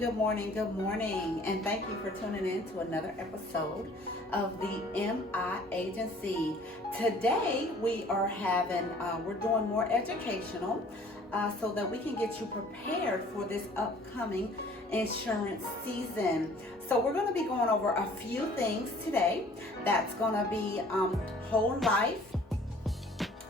good morning, and thank you for tuning in to another episode of the MI Agency. Today we're doing more educational so that we can get you prepared for this upcoming insurance season. So we're going to be going over a few things today. That's going to be whole life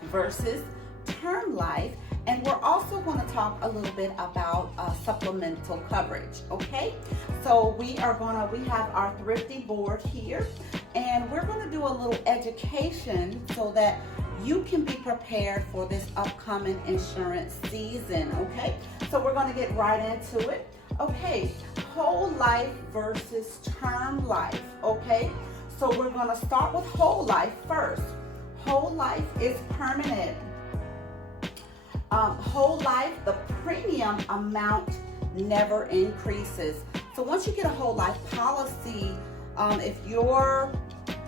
versus term life. And we're also going to talk a little bit about supplemental coverage, okay? So we have our Thrifty board here, and we're going to do a little education so that you can be prepared for this upcoming insurance season, okay? So we're going to get right into it. Okay, whole life versus term life, okay? So we're going to start with whole life first. Whole life is permanent. Whole life, the premium amount never increases. So once you get a whole life policy, if your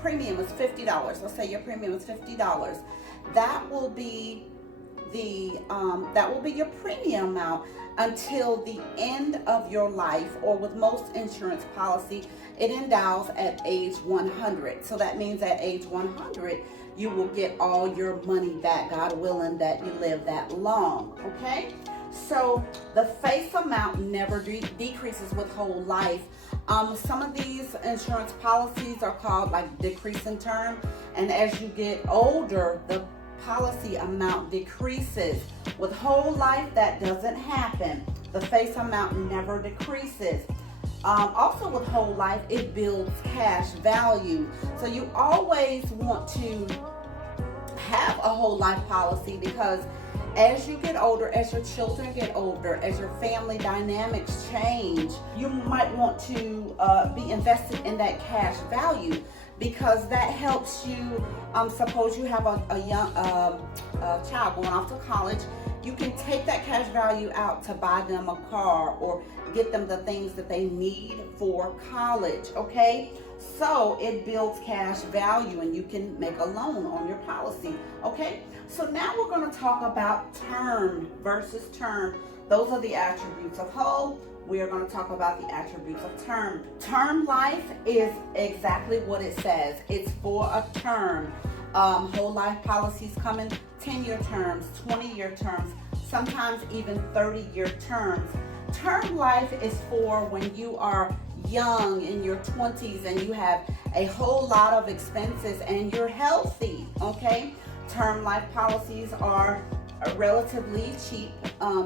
premium is $50, let's say your premium is $50, that will be your premium amount until the end of your life, or with most insurance policy, it endows at age 100. So that means at age 100, you will get all your money back, God willing that you live that long, okay? So the face amount never decreases with whole life. Some of these insurance policies are called like decreasing term, and as you get older, the policy amount decreases. With whole life, that doesn't happen. The face amount never decreases. Also with whole life, it builds cash value. So you always want to have a whole life policy, because as you get older, as your children get older, as your family dynamics change, you might want to be invested in that cash value, because that helps you. Suppose you have a young child going off to college, you can take that cash value out to buy them a car or get them the things that they need for college, okay? So it builds cash value, and you can make a loan on your policy, okay? So now we're going to talk about term versus term. Those are the attributes of whole. We are going to talk about the attributes of term. Term life is exactly what it says. It's for a term. Whole life policies come in 10-year terms, 20-year terms, sometimes even 30-year terms. Term life is for when you are young, in your 20s, and you have a whole lot of expenses and you're healthy, okay? Term life policies are relatively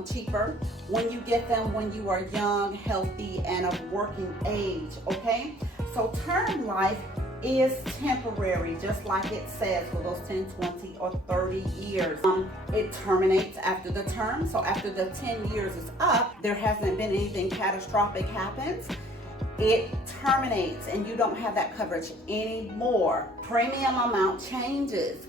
cheaper when you get them when you are young, healthy, and of working age, okay? So term life is temporary, just like it says, for those 10, 20, or 30 years. It terminates after the term. So after the 10 years is up, there hasn't been anything catastrophic happens, it terminates and you don't have that coverage anymore. Premium amount changes.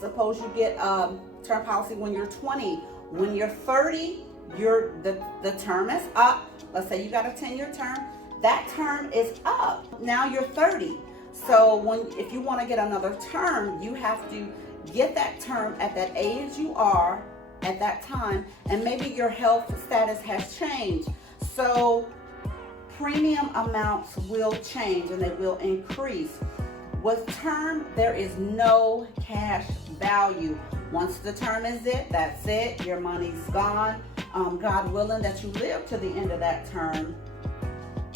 Suppose you get a term policy when you're 20. When you're 30, the term is up. Let's say you got a 10-year term. That term is up. Now you're 30. So if you want to get another term, you have to get that term at that age you are at that time, and maybe your health status has changed. So premium amounts will change and they will increase. With term, there is no cash value. Once the term is that's it. Your money's gone. God willing that you live to the end of that term,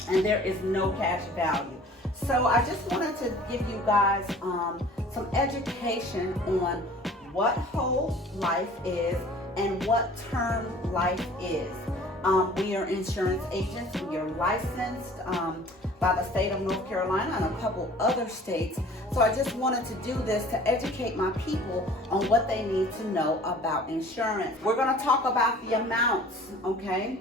and there is no cash value. So I just wanted to give you guys some education on what whole life is and what term life is. We are insurance agents. We are licensed by the state of North Carolina and a couple other states. So I just wanted to do this to educate my people on what they need to know about insurance. We're going to talk about the amounts, okay?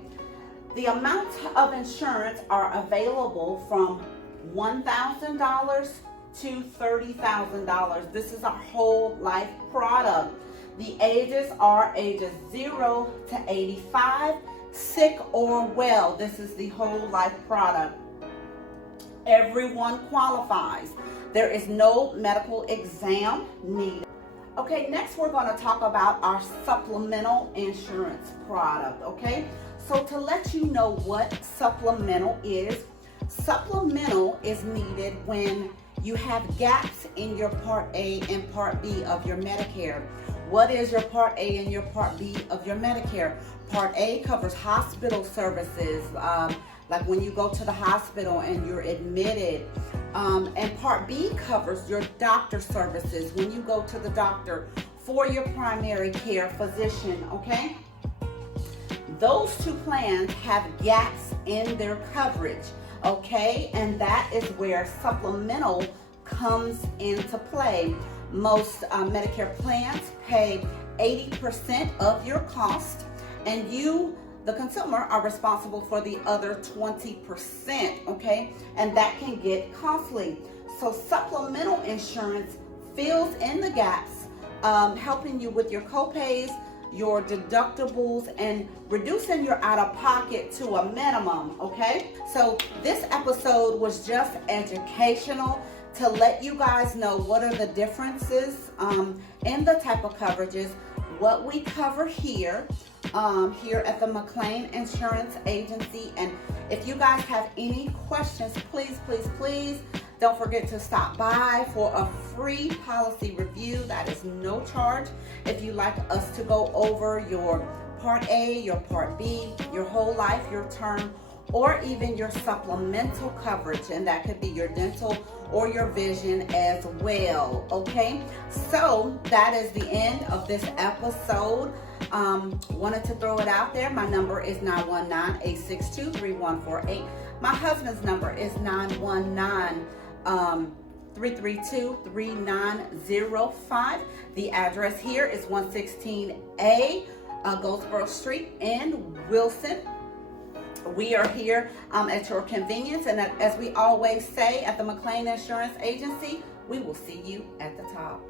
The amounts of insurance are available from $1,000 to $30,000. This is a whole life product. The ages are ages 0 to 85, sick or well. This is the whole life product. Everyone qualifies. There is no medical exam needed. Okay, next we're going to talk about our supplemental insurance product, okay? So to let you know what supplemental is needed when you have gaps in your Part A and Part B of your Medicare. What is your Part A and your Part B of your Medicare? Part A covers hospital services, like when you go to the hospital and you're admitted. And Part B covers your doctor services when you go to the doctor for your primary care physician, okay? Those two plans have gaps in their coverage, okay? And that is where supplemental comes into play. Most Medicare plans pay 80% of your cost, and you, the consumer, are responsible for the other 20%, okay? And that can get costly. So supplemental insurance fills in the gaps, helping you with your copays, your deductibles, and reducing your out-of-pocket to a minimum, okay? So this episode was just educational to let you guys know what are the differences in the type of coverages, what we cover here at the McLean Insurance Agency. And if you guys have any questions, please don't forget to stop by for a free policy review. That is no charge. If you'd like us to go over your Part A, your Part B, your whole life, your term, or even your supplemental coverage, and that could be your dental or your vision as well, okay? So that is the end of this episode. Wanted to throw it out there. My number is 919-862-3148. My husband's number is 919-332-3905. The address here is 116A Goldsboro Street in Wilson. We are here at your convenience, and as we always say at the McLean Insurance Agency, we will see you at the top.